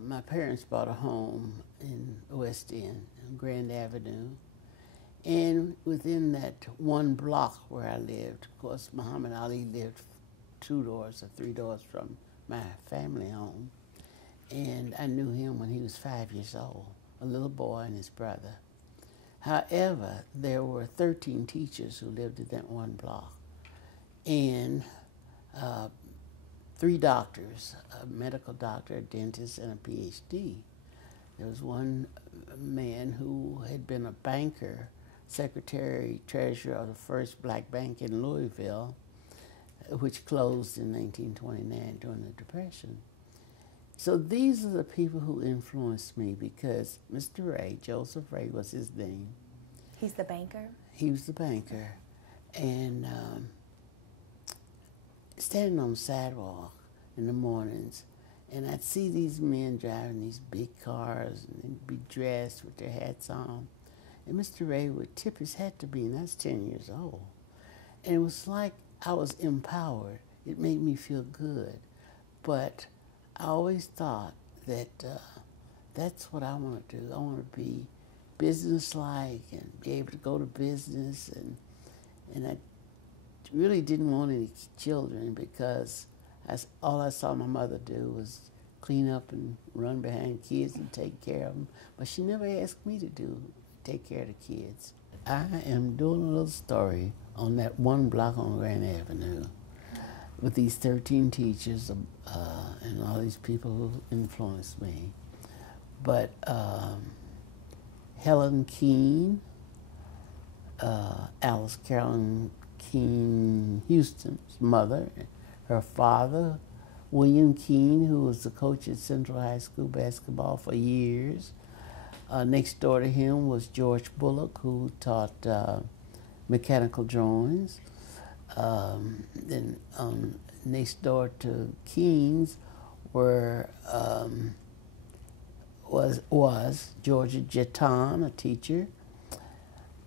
My parents bought a home in the West End, on Grand Avenue. And within that one block where I lived, of course, Muhammad Ali lived 2 doors or 3 doors from my family home. And I knew him when he was 5 years old, a little boy and his brother. However, there were 13 teachers who lived in that one block. And 3 doctors, a medical doctor, a dentist, and a PhD. There was one man who had been a banker, secretary, treasurer of the first black bank in Louisville, which closed in 1929 during the Depression. So these are the people who influenced me because Mr. Ray, Joseph Ray was his name. He's the banker? He was the banker. And standing on the sidewalk in the mornings, and I'd see these men driving these big cars, and they'd be dressed with their hats on. And Mr. Ray would tip his hat to me, and I was 10 years old. And it was like I was empowered. It made me feel good. But I always thought that that's what I want to do. I want to be businesslike and be able to go to business. And I really didn't want any children because all I saw my mother do was clean up and run behind kids and take care of them. But she never asked me to take care of the kids. I am doing a little story on that one block on Grand Avenue with these 13 teachers and all these people who influenced me. But Helen Keene, Alice Carolyn Keene Houston's mother, her father, William Keene, who was the coach at Central High School basketball for years. Next door to him was George Bullock, who taught mechanical drawings. Then next door to Keene's was Georgia Jeton, a teacher.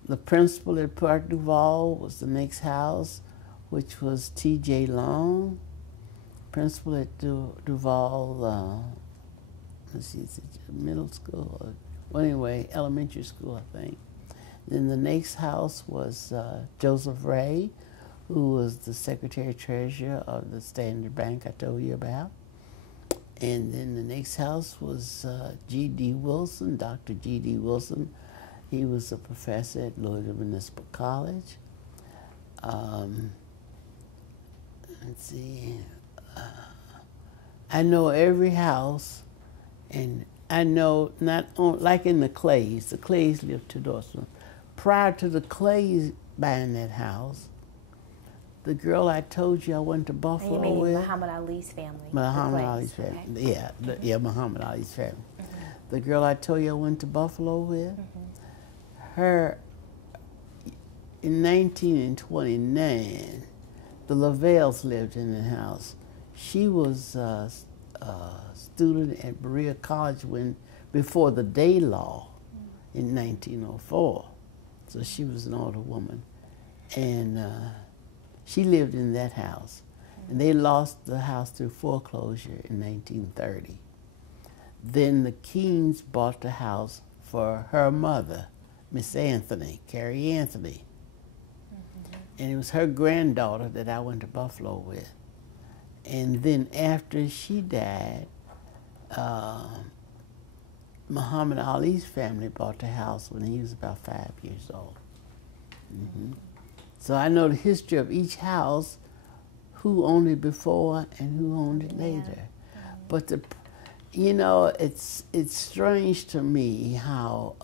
The principal at Park Duval was the next house, which was T.J. Long. Principal at Duval, let's see, it's middle school, well, anyway, elementary school, I think. Then the next house was Joseph Ray, who was the secretary-treasurer of the Standard Bank I told you about. And then the next house was G.D. Wilson, Dr. G.D. Wilson. He was a professor at Louisville Municipal College. Let's see. I know every house, and I know not on, like in the Clays lived 2 doors from. Prior to the Clays buying that house, the girl I told you I went to Buffalo you mean with. Muhammad Ali's family? Muhammad Ali's family. Okay. Yeah, Muhammad Ali's family. Mm-hmm. The girl I told you I went to Buffalo with, her, in 1929, the Lavells lived in the house. She was a student at Berea College before the Day Law in 1904. So she was an older woman. And she lived in that house. And they lost the house through foreclosure in 1930. Then the Keenes bought the house for her mother, Miss Anthony, Carrie Anthony. And it was her granddaughter that I went to Buffalo with. And then after she died, Muhammad Ali's family bought the house when he was about 5 years old. So I know the history of each house, who owned it before and who owned it later. But it's strange to me how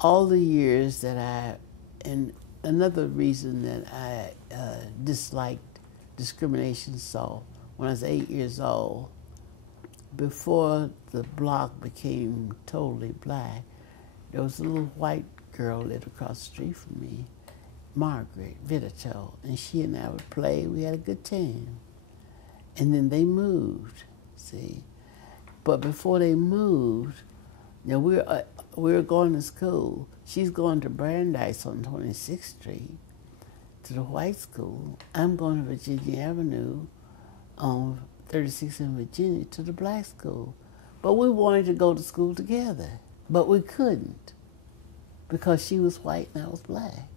all the years that and another reason that I disliked discrimination so when I was 8 years old, before the block became totally black, there was a little white girl lived across the street from me, Margaret Vitito, and she and I would play. We had a good time. And then they moved, see. But before they moved, we were going to school. She's going to Brandeis on 26th Street to the white school. I'm going to Virginia Avenue on 36 in Virginia to the black school. But we wanted to go to school together. But we couldn't because she was white and I was black.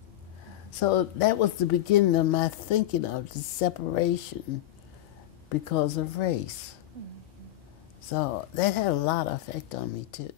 So that was the beginning of my thinking of the separation because of race. So that had a lot of effect on me too.